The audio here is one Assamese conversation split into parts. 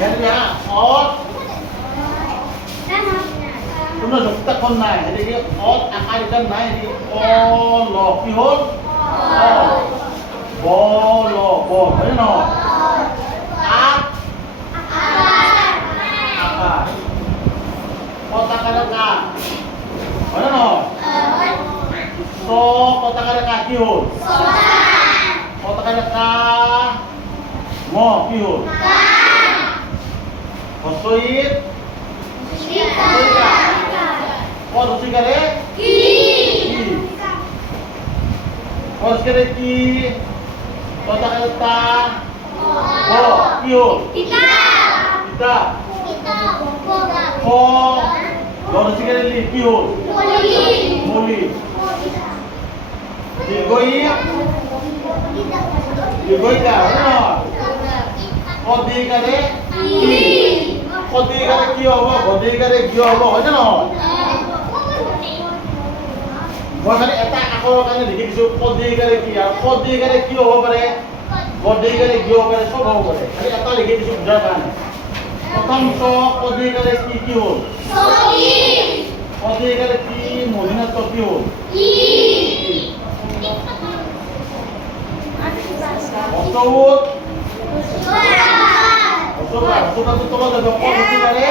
হেৰিয়া কোনো যুক্তাক্ষৰ নাই হেৰি আকাৰ এটা নাই হেৰি ল কি হ'ল ব ল ব হয় ন আকাৰ পতাকাৰে কা হয় ন পতাকাৰে কা কি হ'ল পতাকাৰে কা ম কি হ'ল হস্ৰইত পদচিকারে কি পদচিকারে কি পতাকারে তা ব কি হ'ল কিতাপ খ লরচিকারে লি কি হ'ল মলি দীর্ঘইকা অধিকারে কি অধিকারে কি হব অধিকারে কি হব হয় না নহয় মই খালি এটা আখৰৰ কাৰণে লিখি দিছো অধিকাৰে কি আৰু অধিকাৰে কি হ'ব পাৰে অধিকাৰে কি হ'ব পাৰে সব হ'ব পাৰে খালি এটা লিখি দিছো বুজাৰ কাৰণে প্ৰথম অধিকাৰে কি কি হ'ল অধিকাৰে কি মহিনাত্ব কি হ'ল অসৌত অসৌতাটো তলত যাব অধিকাৰে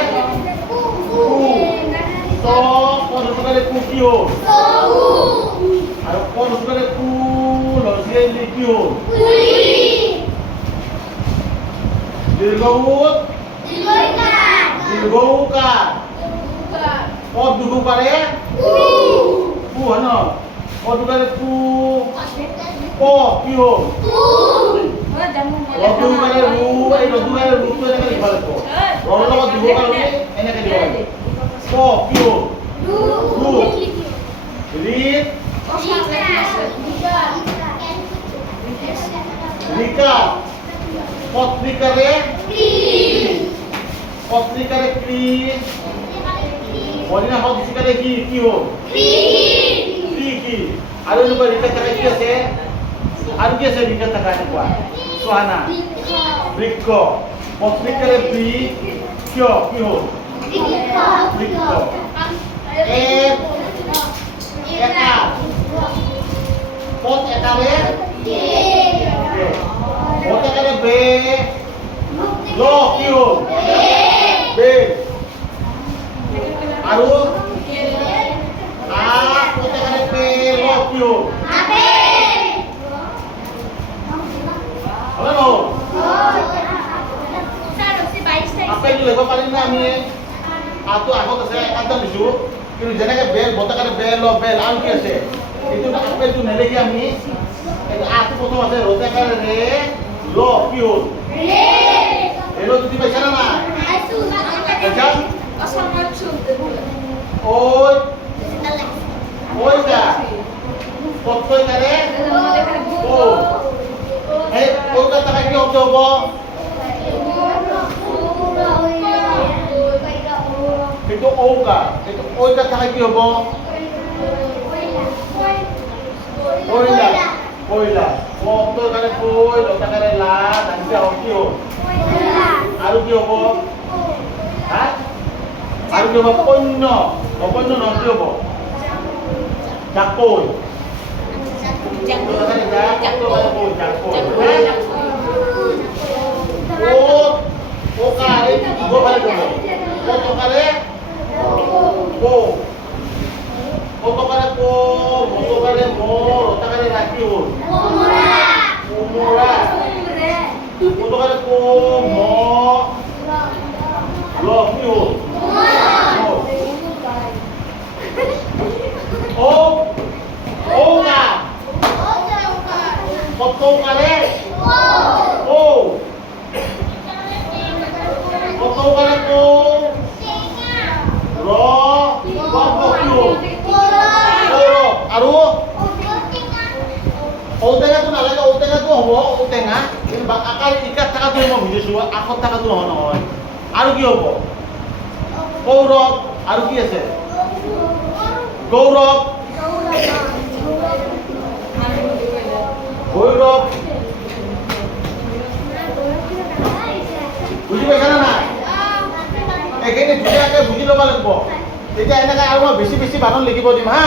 পদচিকাৰে কু কি হ'ল আৰু পদচিকাৰে কু লৰচিকাৰে কি হ'ল দীৰ্ঘউত দীৰ্ঘউকাৰ পদ দুগু পাৰে কু হয় ন পদচিকাৰে কু ক কি হ'ল ৰদুকাৰে ৰু এই ৰদুকাৰে ৰুটো এনেকৈ লিখিব লাগিব ৰৰ লগত দুগুকাৰে এনেকৈ দিব লাগিব ক কি হ'ল রিত রিকা পত্রিকারে পত্রিকারে ক্রি বলিনা পত্রিকারে কি কি হ'ল ক্রি কি আৰু এনেকুৱা ৰিকা থাকা কি আছে আৰু কি আছে ৰিকা থাকা এনেকুৱা চোহানা বৃক্ষ পত্রিকারে বৃ কিয় কি হ'ল বৃক্ষ একা পথ একারে পথ একারে বে ল কি হ'ল বে আৰু পথ একাৰে বে ল কি হ'ল হলো আপেল লিখিব পাৰিম না আমি আটো আগত আছে একদম দিছো কিন্তু যেনেকে বেল বতাকাৰে বেল বেল আৰু কি আছে এইটো আপেলটো নেলেখি আমি আটো প্ৰথম আছে ৰতাকাৰে ৰে ল কি হ'ল ৰেলো যদি পাইছা না আচ্ছা ওই ওই দা পত্ৰকাৰে ও এই ওটা টাকা কি শব্দ হ'ব itu oka itu oika থাকা কি হ'ব কইলা কইলা পত্র কারে কই লতা কারে লা দাঁতে হ'ব কি হ'ব আৰু কি হ'ব হ্যাঁ আৰু কি হ'ব পন্য অপন্য ন কি হ'ব জাকই ওকা এই গোবারে কব পত্রকারে পতাকারে কো মতকারে মো রতাকারে রাখি হ'ল কোমরা পতাকারে কো ম ল কি হ'ল ও ওকা পতাকারে ও পতাকারে কো র আৰু ঔটেঙাটো নালাগে ঔটেঙাটো হ'ব ঔটেঙা কিন্তু আকাৰ ইকাত থকাটো মই বুজিছোঁ আখত থকাটো নহয় আৰু কি হ'ব কৌৰৱ আৰু কি আছে গৌৰৱ ভৈৰৱ বুজি পাইছা না নাই এইখিনি ধুনীয়াকৈ বুজি ল'ব লাগিব তেতিয়া এনেকৈ আৰু মই বেছি বেছি বানান লিখিব দিম হা